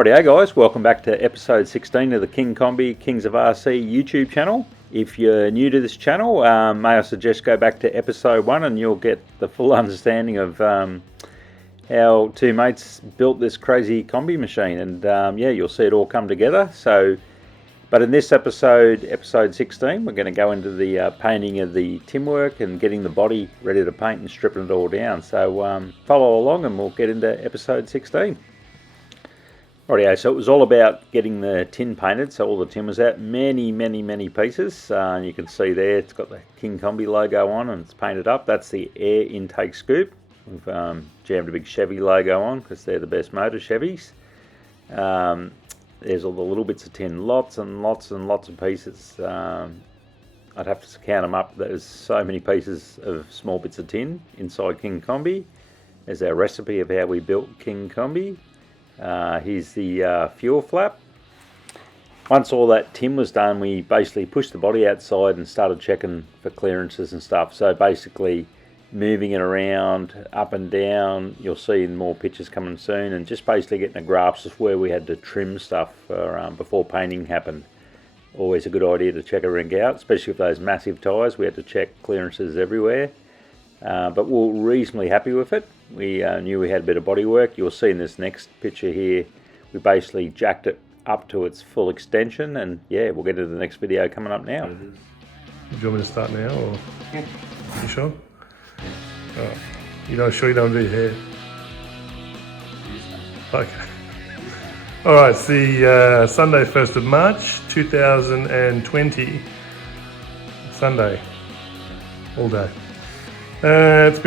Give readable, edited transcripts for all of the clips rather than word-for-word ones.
Rightio guys, welcome back to episode 16 of the King Combi Kings of RC YouTube channel. If you're new to this channel, may I suggest go back to episode 1 and you'll get the full understanding of how two mates built this crazy combi machine, and yeah, you'll see it all come together. But in this episode 16, we're going to go into the painting of the tin work and getting the body ready to paint and stripping it all down. So follow along and we'll get into episode 16. Rightio, so it was all about getting the tin painted, so all the tin was out, many pieces. And you can see there it's got the King Combi logo on and it's painted up. That's the air intake scoop. We've jammed a big Chevy logo on because they're the best motor Chevys. There's all the little bits of tin, lots and lots of pieces. I'd have to count them up. There's so many pieces of small bits of tin inside King Combi. There's our recipe of how we built King Combi. Here's the fuel flap. Once all that tin was done, we basically pushed the body outside and started checking for clearances and stuff. So basically moving it around up and down, you'll see more pictures coming soon, and just basically getting a grasp of where we had to trim stuff for, before painting happened. Always a good idea to check a ring out, especially with those massive tyres. We had to check clearances everywhere, but we're reasonably happy with it. We knew we had a bit of body work. You'll see in this next picture here, we basically jacked it up to its full extension, and yeah, we'll get to the next video coming up now. Do you want me to start now, or? Yeah. You sure? Oh, you're sure you don't do your hair? Okay. Alright, it's the Sunday 1st of March 2020. Sunday. All day. It's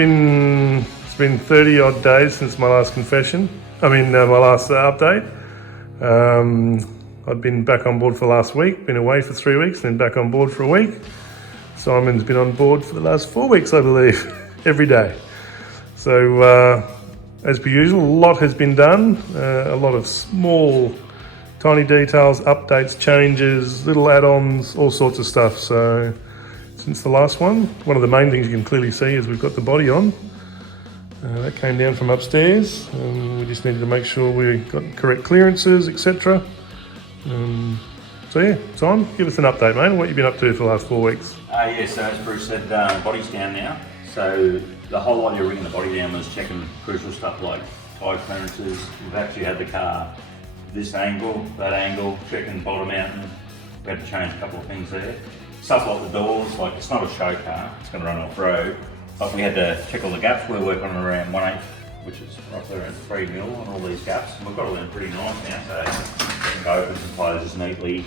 been 30 odd days since my last confession. My last update. I've been back on board for the last week, been away for 3 weeks, then back on board for a week. Simon's been on board for the last 4 weeks, I believe, every day. So, as per usual, a lot has been done. A lot of small, tiny details, updates, changes, little add-ons, all sorts of stuff. So, since the last one of the main things you can clearly see is we've got the body on. That came down from upstairs. We just needed to make sure we got correct clearances, etc. So yeah, Simon, give us an update, mate, on what you've been up to for the last 4 weeks. Yeah, so as Bruce said, body's down now. So the whole idea of ringing the body down was checking crucial stuff like tyre clearances. We've actually had the car this angle, that angle, checking bottom mountain. We had to change a couple of things there. Stuff like the doors, like it's not a show car, it's going to run off road. But we had to check all the gaps. We're working on around 1/8, which is roughly around 3 mil on all these gaps. And we've got all them pretty nice now, so it opens and closes neatly.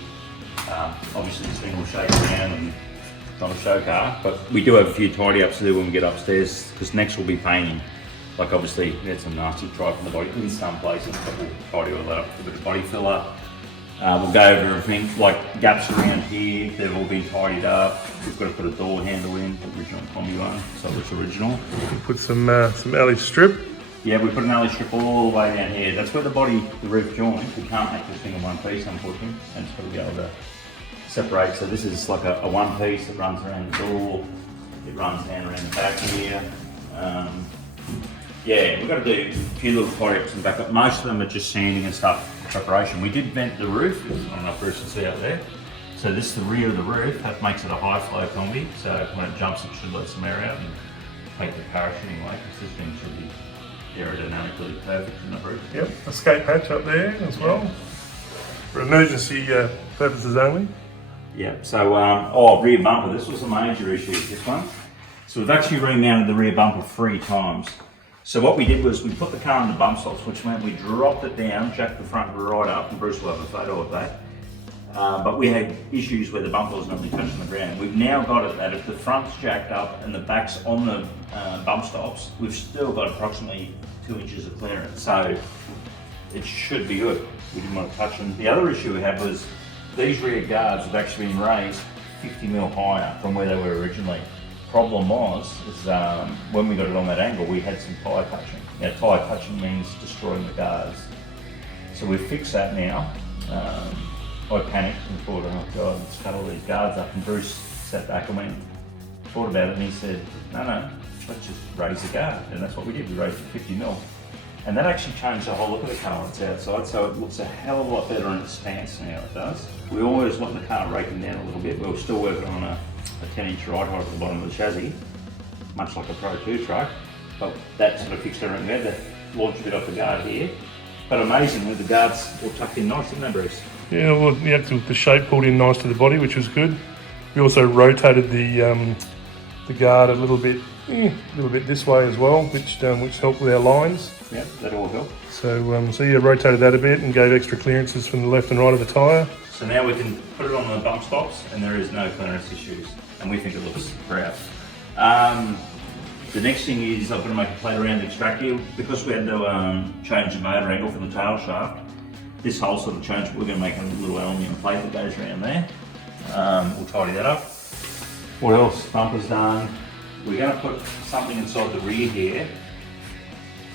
Obviously this thing will shake around and it's not a show car, but we do have a few tidy ups to do when we get upstairs, because next we'll be painting. Like obviously we had some nasty tripe on the body in some places, but we'll tidy all that up with a bit of body filler. We'll go over everything, like gaps around here, they've all been tidied up. We've got to put a door handle in, the original Combi one, so it's original. Put some alley strip. Yeah, we put an alley strip all the way down here. That's where the roof joins. We can't make this thing in one piece, unfortunately, and it's got to be able to separate. So this is like a one piece that runs around the door. It runs down around the back here. Yeah, we've got to do a few little tidy ups and back up. Most of them are just sanding and stuff. Preparation. We did vent the roof. I don't know if Bruce can see out there. So this is the rear of the roof. That makes it a high flow combi. So when it jumps, it should let some air out and make the parachuting way, because this thing should be aerodynamically perfect in the roof. Yep, escape hatch up there as well, for emergency purposes only. Yeah. So rear bumper. This was a major issue. This one. So we've actually remounted the rear bumper 3 times. So what we did was we put the car in the bump stops, which meant we dropped it down, jacked the front right up, and Bruce will have a photo of that. But we had issues where the bumper was not really touching the ground. We've now got it that if the front's jacked up and the back's on the bump stops, we've still got approximately 2 inches of clearance. So it should be good. We didn't want to touch them. The other issue we had was these rear guards have actually been raised 50 mil higher from where they were originally. Problem was, when we got it on that angle, we had some tyre touching. Now, tyre touching means destroying the guards. So we've fixed that now. I panicked and thought, oh God, let's cut all these guards up. And Bruce sat back and thought about it, and he said, no, let's just raise the guard. And that's what we did, we raised it 50 mil. And that actually changed the whole look of the car on its outside, so it looks a hell of a lot better in its stance now, it does. We always want the car raking down a little bit. We're still working on a 10-inch ride height at the bottom of the chassis, much like a Pro 2 truck, but that sort of fixed everything. We had to launch a bit off the guard here, but amazingly the guards all tucked in nice, didn't they, Bruce? Yeah, well, the shape pulled in nice to the body, which was good. We also rotated the guard a little bit this way as well, which helped with our lines. Yeah, that all helped. So rotated that a bit and gave extra clearances from the left and right of the tyre. So now we can put it on the bump stops and there is no clearance issues, and we think it looks great. The next thing is I'm going to make a plate around the extractor because we had to change the motor angle for the tail shaft. This whole sort of change, we're going to make a little aluminium plate that goes around there. We'll tidy that up. What else? Bumper's done. We're going to put something inside the rear here.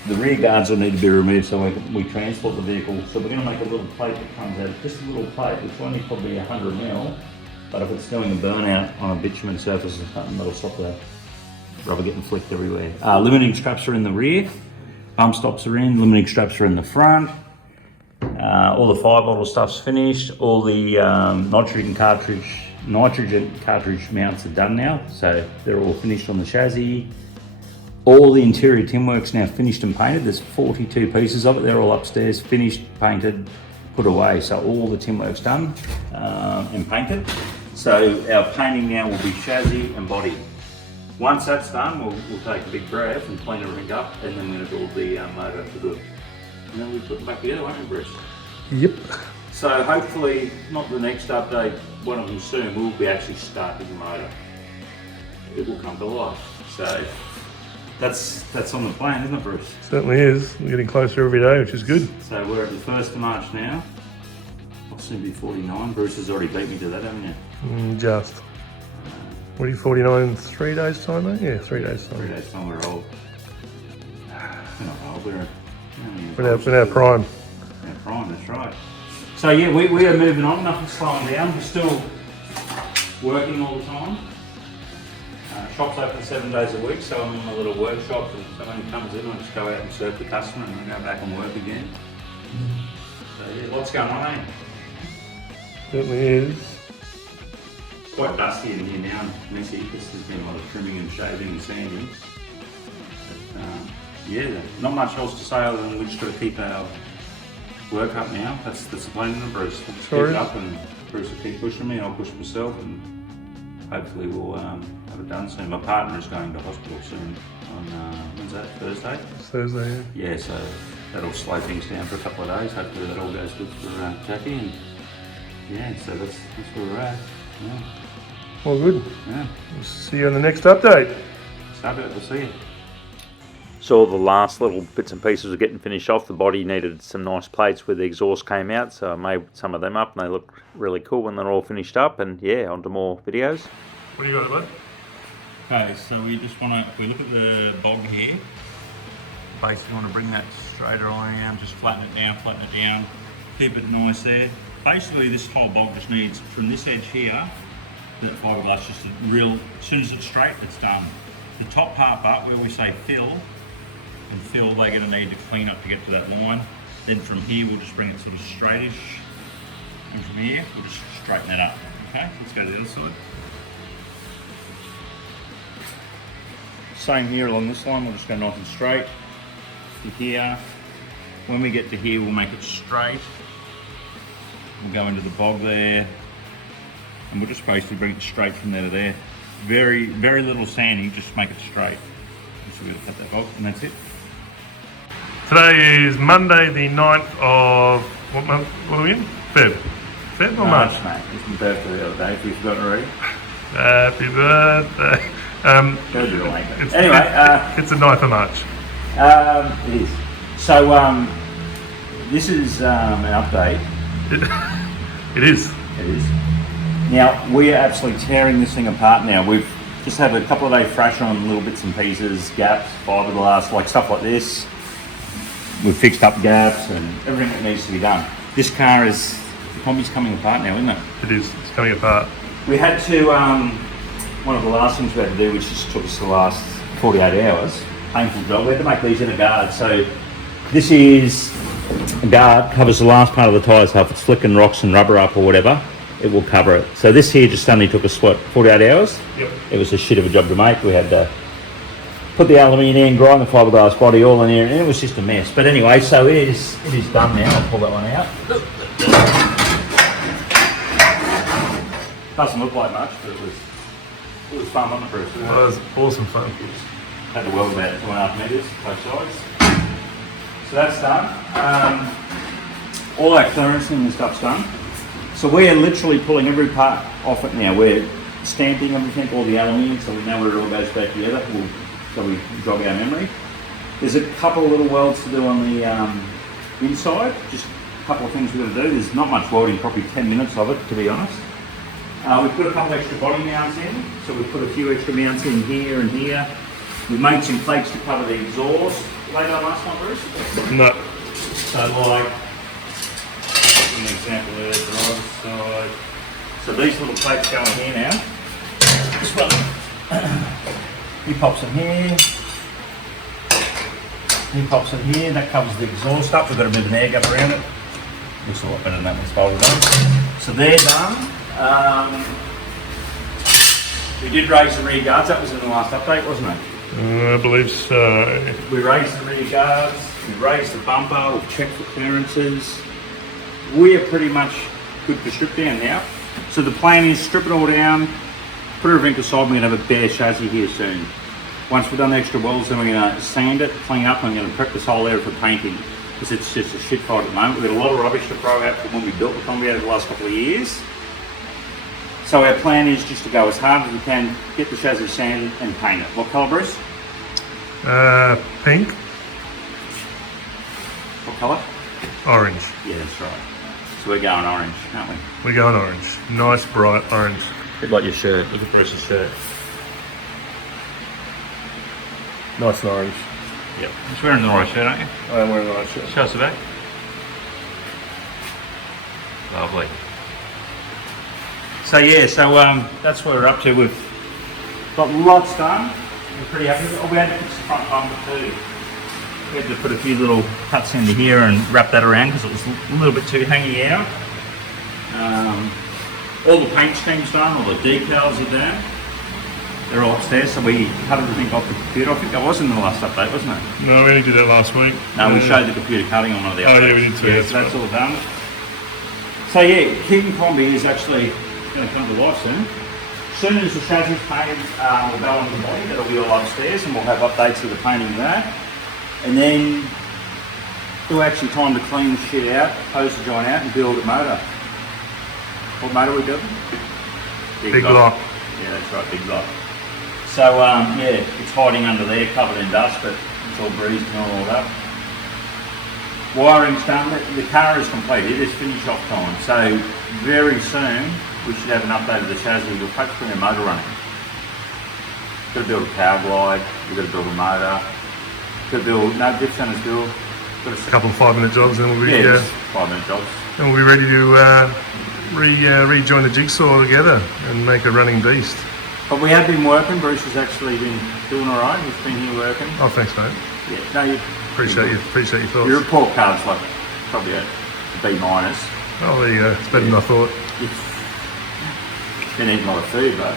The rear guards will need to be removed so we transport the vehicle. So we're going to make a little plate that comes out, just a little plate, which will only probably 100 mil. But if it's doing a burnout on a bitumen surface or something, that'll stop the rubber getting flicked everywhere. Limiting straps are in the rear. Bump stops are in. Limiting straps are in the front. All the 5 bottle stuff's finished. All the nitrogen cartridge mounts are done now, so they're all finished on the chassis. All the interior Timworks now finished and painted. There's 42 pieces of it. They're all upstairs, finished, painted, put away. So all the Timworks done and painted. So our painting now will be chassis and body. Once that's done, we'll take a big breath and clean everything up, and then we're going to build the motor for good. And then we put it back together, won't we, Bruce? Yep. So hopefully, not the next update, one of them soon, we'll be actually starting the motor. It will come to life. So that's on the plan, isn't it, Bruce? Certainly is. We're getting closer every day, which is good. So we're at the 1st of March now. I'll soon be 49. Bruce has already beat me to that, haven't you? Just. What are you, 49 in 3 days time, mate? Yeah, 3 days time. 3 days time we're old. We're not old, we're in our prime. Our prime, that's right. So yeah, we are moving on, nothing's slowing down. We're still working all the time. Shop's open 7 days a week, so I'm in a little workshop, and if someone comes in, I just go out and serve the customer and then go back and work again. So yeah, lots going on, eh? Certainly is. It's quite dusty in here now and messy because there's been a lot of trimming and shaving and sanding. But, yeah, not much else to say other than we just got to keep our work up now. That's the plan of Bruce. We'll just keep it up, and Bruce will keep pushing me, I'll push myself, and hopefully we'll have it done soon. My partner is going to hospital soon on, when's that, Thursday? Thursday, yeah. Yeah, so that'll slow things down for a couple of days. Hopefully that all goes good for Jackie, and yeah, so that's where we're at. Yeah. Well, good. Yeah. We'll see you on the next update. We'll see you. So all the last little bits and pieces were getting finished off. The body needed some nice plates where the exhaust came out, so I made some of them up and they look really cool when they're all finished up. And yeah, on to more videos. What do you got, bud? Okay, so we just want to, if we look at the bog here, basically want to bring that straight around, just flatten it down, keep it nice there. Basically this whole bog just needs, from this edge here, that fiberglass, just a real, as soon as it's straight, it's done. The top part where we say fill, they're going to need to clean up to get to that line. Then from here we'll just bring it sort of straightish, and from here we'll just straighten that up. Okay, so let's go to the other side. Same here along this line, we'll just go nice and straight to here. When we get to here we'll make it straight. We'll go into the bog there, and we'll just basically bring it straight from there to there. Very, very little sanding, just make it straight. So we're going to cut that bog, and that's it. Today is Monday the 9th of, what month? What are we in? Feb or March? Mate. It's my birthday the other day, if you've forgotten already. Happy birthday. Go do it later. Anyway. It's the 9th of March. It is. So, this is an update. It is. It is. Now, we're absolutely tearing this thing apart now. We've just had a couple of days fresh on little bits and pieces, gaps, fiberglass, like stuff like this. We've fixed up gaps and everything that needs to be done. This car is, the combi's coming apart now, isn't it? It is. It's coming apart. We had to, one of the last things we had to do, which just took us the last 48 hours, painful job, we had to make these inner guards. So This is a guard, covers the last part of the tyre, so if it's flicking rocks and rubber up or whatever, it will cover it. So this here just only took us, what, 48 hours? Yep. It was a shit of a job to make. We had to put the aluminium in, grind the fiberglass body all in there, and it was just a mess. But anyway, so it is done now. I'll pull that one out. Doesn't look like much, but it was fun, wasn't it, Bruce? That was awesome fun. Had to weld about 2.5 metres, both sides. So that's done. All our clearancing and stuff's done. So we're literally pulling every part off it now. We're stamping everything, all the aluminium, so we know where it all goes back together. So we jog our memory. There's a couple of little welds to do on the inside. Just a couple of things we've got to do. There's not much welding, probably 10 minutes of it, to be honest. We put a couple extra body mounts in. So we put a few extra mounts in here and here. We've made some plates to cover the exhaust. Laid on last one, Bruce? No. So like, an example there, driver's side. So these little plates go in here now. This one, he pops in here. He pops in here, that covers the exhaust up. We've got a bit of an air gap around it. Looks a lot better than that one's bolted on. So they're done. We did raise the rear guards, that was in the last update, wasn't it? I believe so. We raised the rear guards, we raised the bumper, we've checked for clearances. We are pretty much good for strip down now. So the plan is strip it all down, put everything aside, we're going to have a bare chassis here soon. Once we've done the extra welds, then we're going to sand it, clean up, and we're going to prep this whole area for painting. Because it's just a shit fight at the moment. We've got a lot of rubbish to throw out from when we built the combi over the last couple of years. So our plan is just to go as hard as we can, get the chassis sanded and paint it. What colour, Bruce? Pink, What colour? orange. Yeah, that's right. So we're going orange, aren't we? We're going orange. Nice bright orange. Bit like your shirt. Look at Bruce's shirt. Nice and orange. Yep. He's wearing the right shirt, aren't you? I am wearing a nice shirt. Show us the back. Lovely. So yeah, that's what we're up to. We've got lots done. We're pretty happy with it. Oh, we had to fix the front bumper too. We had to put a few little cuts into here and wrap that around because it was a little bit too hangy out. All the paint scheme's done, all the decals are done. They're all upstairs, so we cut everything off the computer. I think that was in the last update, wasn't it? No, we only did that last week. No, we showed the computer cutting on one of the updates. Oh yeah, we did too. Yeah, so that's all done. So yeah, Keaton Combi is actually going to come to life soon. As soon as the chassis is painted, we'll go on the body. That'll be all upstairs, and we'll have updates of the painting of that. And then it'll actually time to clean the shit out, hose the joint out, and build a motor. What motor are we building? Big block. Yeah, that's right, big block. So yeah, it's hiding under there, covered in dust, but it's all breezed and all up. Wiring's done. The car is completed. It's finished off time. So very soon we should have an update of the chassis. We'll perhaps bring a motor running. Got to build a power glide. We've got to build a motor. Got to build no dip centers build. Got A couple of 5-minute jobs, and we'll be just 5-minute jobs. and we'll be ready to rejoin the jigsaw together and make a running beast. But we have been working. Bruce has actually been doing all right. He's been here working. Oh, thanks, mate. Yeah, no, you Appreciate your thoughts. your report card's like probably a B minus. Oh, there you go. It's better than I thought. Been eating a lot of food, but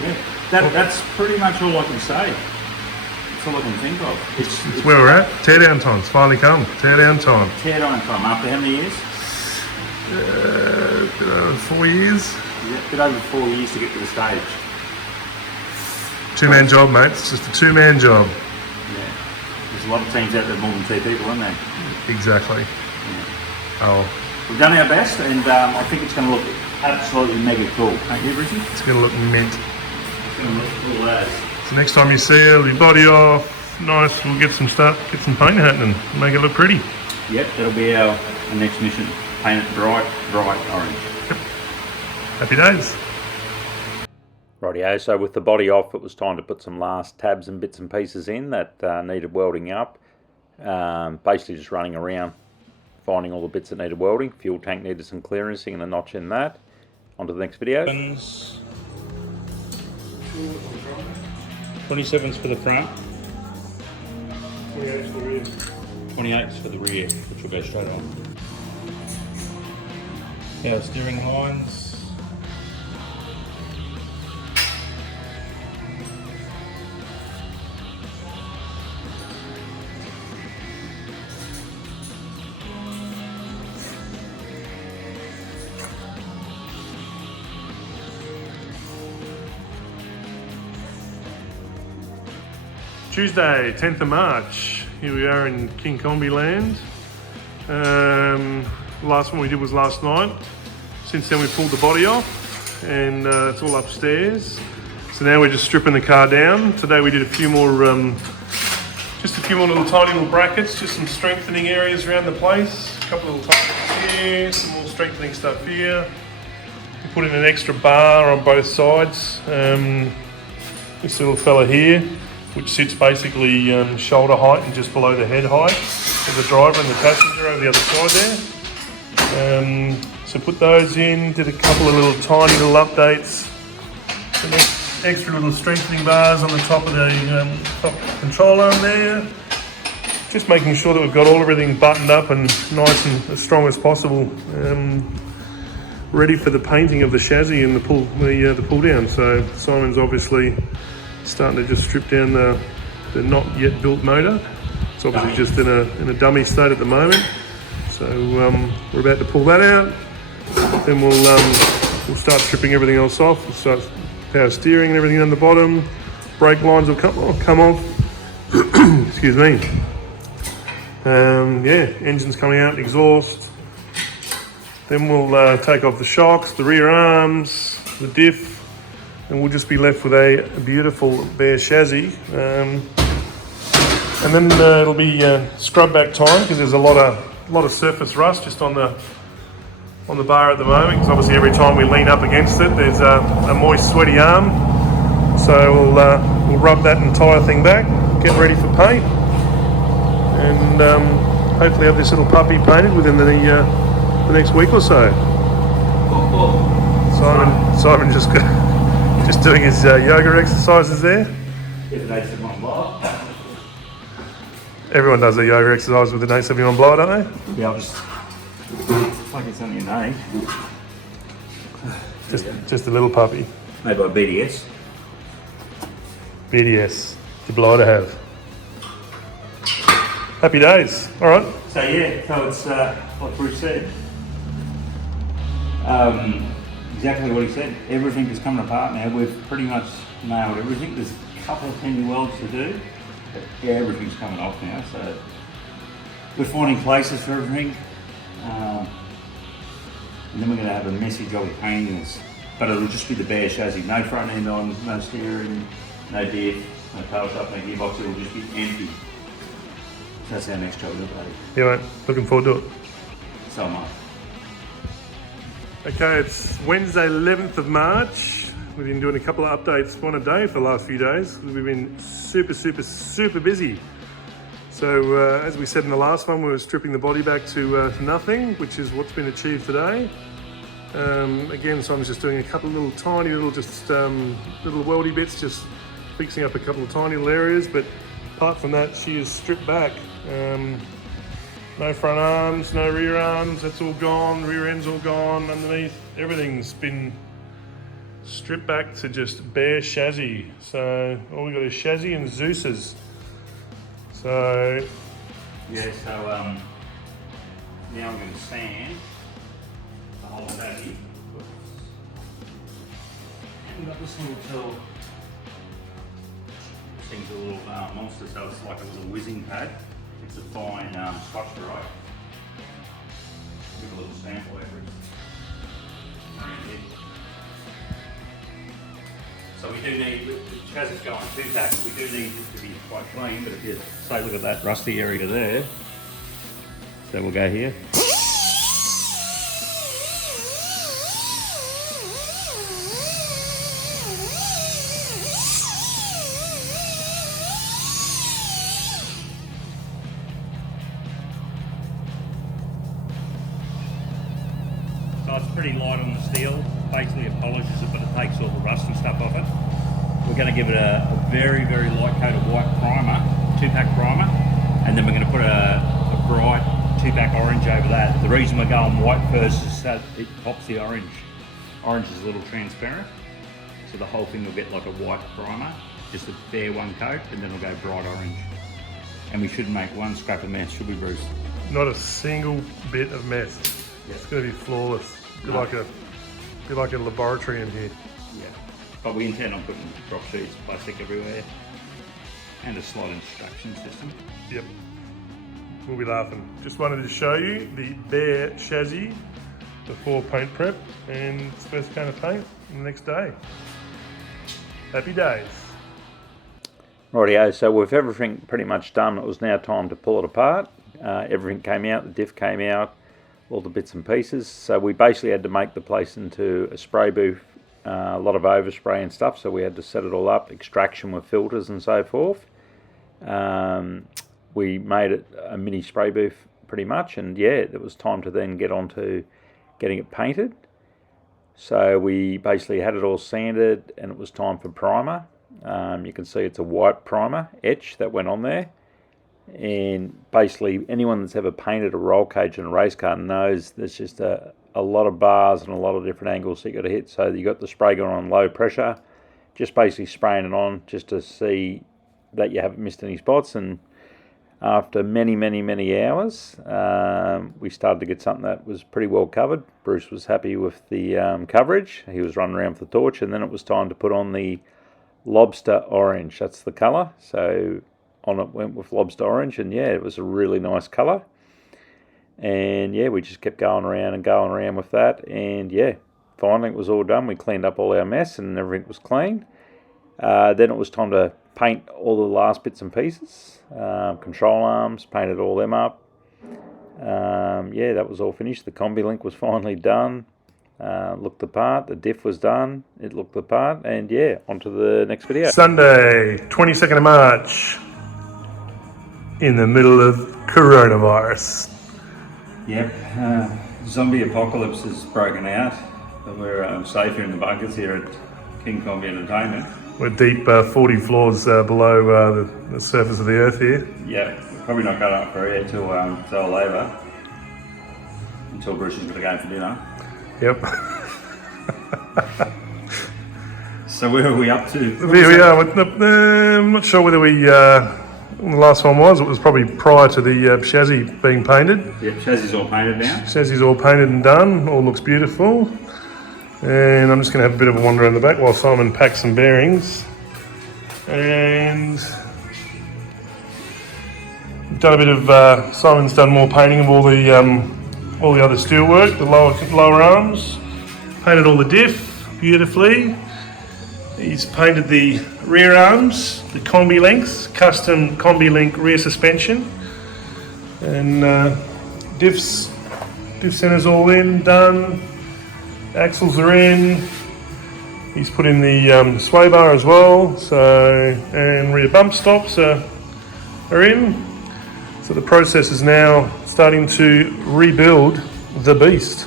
yeah, that's pretty much all I can say. That's all I can think of. It's where we're at. Teardown time's finally come. Teardown time. Tear down time after how many years? 4 years. Yeah, a bit over 4 years to get to the stage. Two-man job, mate. It's just a two-man job. Yeah, there's a lot of teams out there more than 2 people, aren't there? Exactly. Oh, We've done our best, and I think it's going to look absolutely mega cool. Ain't you, Bridgie? it's going to look mint. It's going to look cool as. So next time you see it, it'll be body off. Nice. We'll get some paint happening. Make it look pretty. Yep, that'll be our next mission. Paint it bright orange. Happy days. Rightio, so with the body off, it was time to put some last tabs and bits and pieces in that needed welding up. Basically just running around, finding all the bits that needed welding. Fuel tank needed some clearancing and a notch in that. On to the next video. 27s for the front, 28 for the rear. 28s for the rear, which will go straight on. Power steering lines. Tuesday, 10th of March. Here we are in King Combi land. Last one we did was last night. Since then we pulled the body off and it's all upstairs. So now we're just stripping the car down. Today we did a few more, just a few more little tiny little brackets, just some strengthening areas around the place. A couple of little tightness here, some more strengthening stuff here. We put in an extra bar on both sides. This little fella here, which sits basically shoulder height and just below the head height of the driver and the passenger over the other side there. So put those in, did a couple of little tiny little updates. Some extra little strengthening bars on the top of the top control arm there. Just making sure that we've got everything buttoned up and nice and as strong as possible. Ready for the painting of the chassis and the pull down. So Simon's obviously starting to just strip down the not yet built motor. It's obviously just in a dummy state at the moment. So we're about to pull that out. Then we'll start stripping everything else off. We'll start power steering and everything on the bottom. Brake lines will come off. Excuse me. Yeah, engine's coming out, exhaust. Then we'll take off the shocks, the rear arms, the diff, and we'll just be left with a beautiful bare chassis. And then it'll be scrub back time because there's a lot of surface rust just on the bar at the moment. Because obviously every time we lean up against it, there's a moist, sweaty arm. So we'll rub that entire thing back, get ready for paint, and hopefully have this little puppy painted within the next week or so. Simon just doing his yoga exercises there. Everyone does their yoga exercise with an 871 blower, don't they? Yeah, I'll just like it's only an 8. Just a little puppy. Made by BDS. BDS, the blower to have. Happy days. All right. So yeah, so it's like Bruce said. Exactly what he said. Everything is coming apart now. We've pretty much nailed everything. There's a couple of penny welds to do, but yeah, everything's coming off now. So we're finding places for everything, and then we're going to have a messy job of painting this. But it'll just be the bare chassis. No front end on, no steering, no diff, no tail shop, no gearbox. It'll just be empty. So that's our next job, buddy. Yeah, mate. Looking forward to it. So am I. Okay, it's Wednesday, 11th of March. We've been doing a couple of updates, one a day for the last few days. We've been super busy. So as we said in the last one, we were stripping the body back to nothing, which is what's been achieved today. Again, so I'm just doing a couple of little tiny little little weldy bits, just fixing up a couple of tiny little areas. But apart from that, she is stripped back. No front arms, no rear arms, that's all gone, rear end's all gone, underneath, everything's been stripped back to just bare chassis. So all we got is chassis and Zeus's. So yeah, so now I'm going to sand the whole chassis. And we've got this little tool. This thing's a little monster, so it's like a little whizzing pad. It's a fine Scotch Brite. Give a little sample over it. So we do need, the chassis is going 2-tack, we do need it to be quite clean, but if you say look at that rusty area there, so we'll go here. So it's pretty light on the steel, basically it polishes it but it takes all the rust and stuff off it. We're going to give it a very light coat of white primer, 2-pack primer, and then we're going to put a bright two-back orange over that. The reason we're going white first is so it pops the orange. Orange is a little transparent, so the whole thing will get like a white primer, just a bare one coat, and then it'll go bright orange. And we shouldn't make one scrap of mess, should we, Bruce? Not a single bit of mess. Yeah. It's going to be flawless. Be No. like a laboratory in here. Yeah. But we intend on putting drop sheets, plastic everywhere, and a slot instruction system. Yep. We'll be laughing. Just wanted to show you the bare chassis before paint prep and its first coat of paint the next day. Happy days. Rightio, so with everything pretty much done, it was now time to pull it apart. Everything came out, the diff came out, all the bits and pieces. So we basically had to make the place into a spray booth, a lot of overspray and stuff, so we had to set it all up, extraction with filters and so forth. We made it a mini spray booth pretty much, and yeah, it was time to then get on to getting it painted. So we basically had it all sanded and it was time for primer. You can see it's a white primer etch that went on there, and basically anyone that's ever painted a roll cage in a race car knows there's just a lot of bars and a lot of different angles that you got to hit. So you got the spray gun on low pressure, just basically spraying it on just to see that you haven't missed any spots. And after many hours, we started to get something that was pretty well covered. Bruce was happy with the coverage. He was running around with the torch, and then it was time to put on the lobster orange. That's the colour. So on it went with lobster orange, and yeah, it was a really nice colour. And yeah, we just kept going around with that, and yeah, finally it was all done. We cleaned up all our mess and everything was clean. Then it was time to paint all the last bits and pieces. Control arms, painted all them up. Yeah, that was all finished. The combi link was finally done. Looked the part. The diff was done. It looked the part. And yeah, on to the next video. Sunday, 22nd of March, in the middle of coronavirus. Yep, zombie apocalypse has broken out, but we're safe here in the bunkers here at King Combi Entertainment. We're deep 40 floors below the surface of the earth here. Yeah, we're probably not going up for air till later, until Bruce is going to go for dinner. Yep. So where are we up to? Here we are. I'm not sure whether the last one was. It was probably prior to the chassis being painted. Yep, chassis all painted now. Chassis all painted and done. All looks beautiful. And I'm just going to have a bit of a wander around the back while Simon packs some bearings. And we've done a bit of. Simon's done more painting of all the other steelwork, the lower arms. Painted all the diff beautifully. He's painted the rear arms, the combi links, custom combi link rear suspension, and diff centers all in, done. Axles are in. He's put in the sway bar as well. So, and rear bump stops are in. So the process is now starting to rebuild the beast.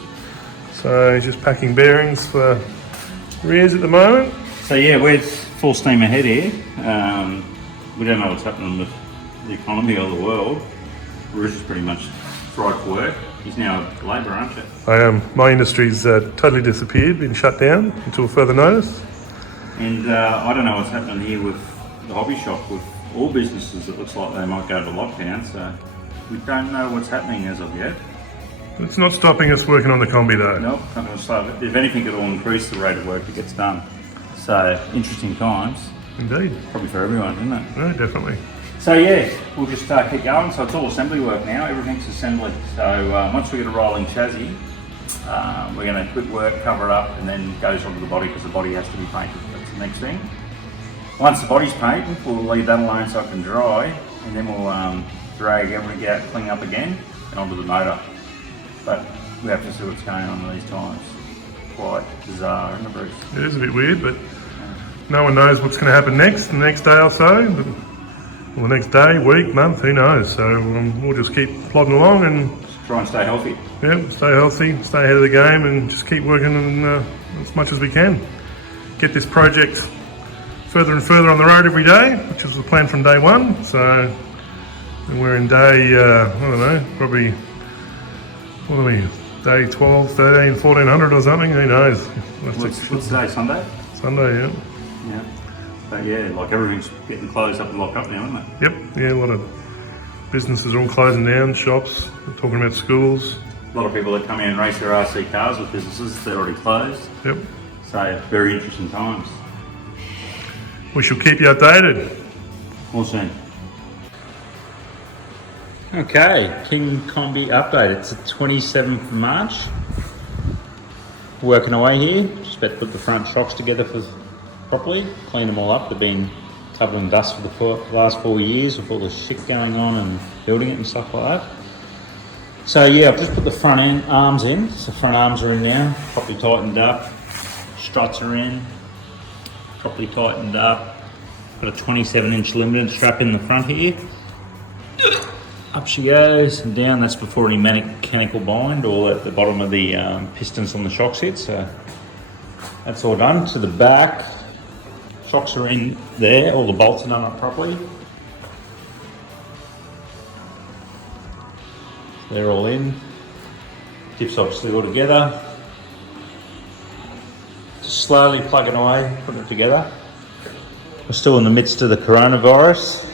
So he's just packing bearings for rears at the moment. So yeah, we're full steam ahead here. We don't know what's happening with the economy or the world. Bruce is pretty much fried for work. He's now a labourer, aren't you? I am. My industry's totally disappeared, been shut down until further notice. And I don't know what's happening here with the hobby shop. With all businesses, it looks like they might go to lockdown. So we don't know what's happening as of yet. It's not stopping us working on the combi though. Nope, not going to slow it. If anything, it'll increase the rate of work that gets done. So interesting times, Indeed. probably for everyone, isn't it? No, definitely. So yeah, we'll just keep going. So it's all assembly work now. Everything's assembly. So once we get a rolling chassis, we're going to quit work, cover it up, and then it goes onto the body because the body has to be painted. That's the next thing. Once the body's painted, we'll leave that alone so it can dry, and then we'll drag everything out, clean up again, and onto the motor. But we have to see what's going on in these times. Quite bizarre, isn't it, Bruce? It is a bit weird, but no one knows what's going to happen next, the next day or so. But, well, the next day, week, month, who knows? So we'll just keep plodding along and Just try and stay healthy. stay healthy, stay ahead of the game, and just keep working on, as much as we can. Get this project further and further on the road every day, which was the plan from day one. So And we're in day, I don't know, probably, what are we, day 12, 13, 1400 or something, who knows? What's today, Sunday? Sunday, yeah. Yeah. But yeah, like everything's getting closed up and locked up now, isn't it? Yep, yeah, a lot of businesses are all closing down, shops, we're talking about schools. A lot of people that come in and race their RC cars with businesses, they're already closed. Yep. So, very interesting times. We shall keep you updated. All soon. Okay, King Combi update. It's the 27th of March. Working away here. Just about to put the front shocks together properly, clean them all up. They've been covered in dust for the last 4 years with all the shit going on and building it and stuff like that. So yeah, I've just put the front arms in. So front arms are in now, properly tightened up. Struts are in, properly tightened up. Got a 27-inch limited strap in the front here. Up she goes and down. That's before any mechanical bind or at the bottom of the pistons on the shock set. So that's all done. To the back, shocks are in there. All the bolts are done up properly. They're all in. Dips obviously all together. Just slowly plugging away, putting it together. We're still in the midst of the coronavirus.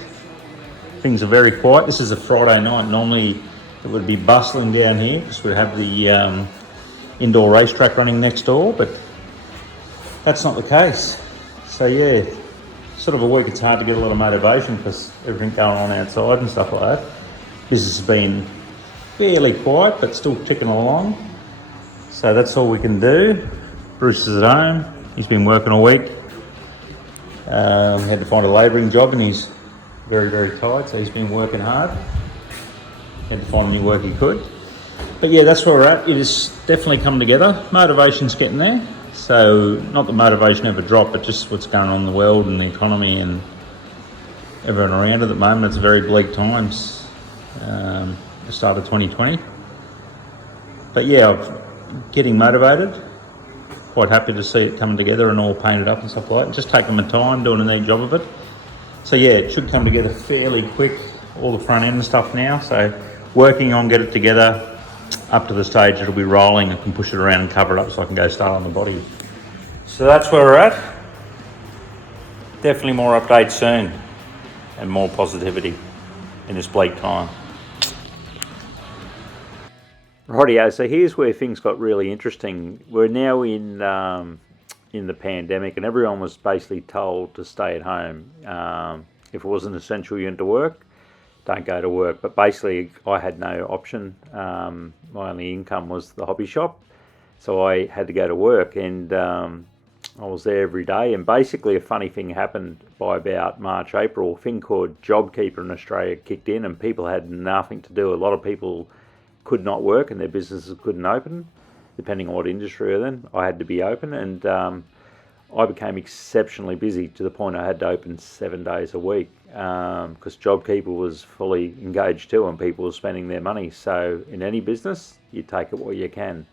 Things are very quiet. This is a Friday night. Normally it would be bustling down here because we have the indoor racetrack running next door, but that's not the case. So yeah, sort of a week it's hard to get a lot of motivation because everything going on outside and stuff like that. Business has been fairly quiet but still ticking along. So that's all we can do. Bruce is at home. He's been working all week. Had to find a labouring job and he's very, very tired, so he's been working hard. Had to find any work he could. But yeah, that's where we're at. It is definitely coming together. Motivation's getting there. So not that motivation ever dropped, but just what's going on in the world and the economy and everyone around at the moment. It's very bleak times. The start of 2020. But yeah, I'm getting motivated. Quite happy to see it coming together and all painted up and stuff like that. Just taking my time, doing a neat job of it. So yeah, it should come together fairly quick. All the front end and stuff now. So working on get it together up to the stage it'll be rolling. I can push it around and cover it up so I can go start on the body. So that's where we're at. Definitely more updates soon and more positivity in this bleak time. Rightio, so here's where things got really interesting. We're now in the pandemic and everyone was basically told to stay at home. If it wasn't essential you went to work, don't go to work. But basically I had no option. My only income was the hobby shop. So I had to go to work and I was there every day. And basically a funny thing happened by about March, April. A thing called JobKeeper in Australia kicked in and people had nothing to do. A lot of people could not work and their businesses couldn't open, depending on what industry they're in. I had to be open and I became exceptionally busy to the point I had to open 7 days a week because JobKeeper was fully engaged too and people were spending their money. So in any business, you take it what you can.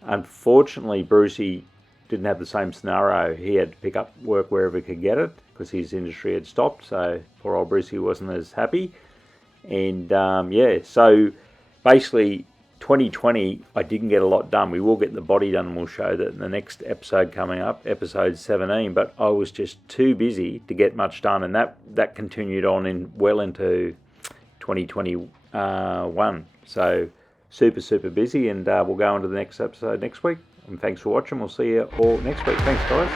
Unfortunately, Brucey didn't have the same scenario. He had to pick up work wherever he could get it because his industry had stopped. So poor old Brucey wasn't as happy. And yeah, so basically 2020 I didn't get a lot done. We will get the body done and we'll show that in the next episode coming up, episode 17, but I was just too busy to get much done and that continued on well into 2021. So super busy and we'll go on to the next episode next week. And thanks for watching. We'll see you all next week. Thanks guys.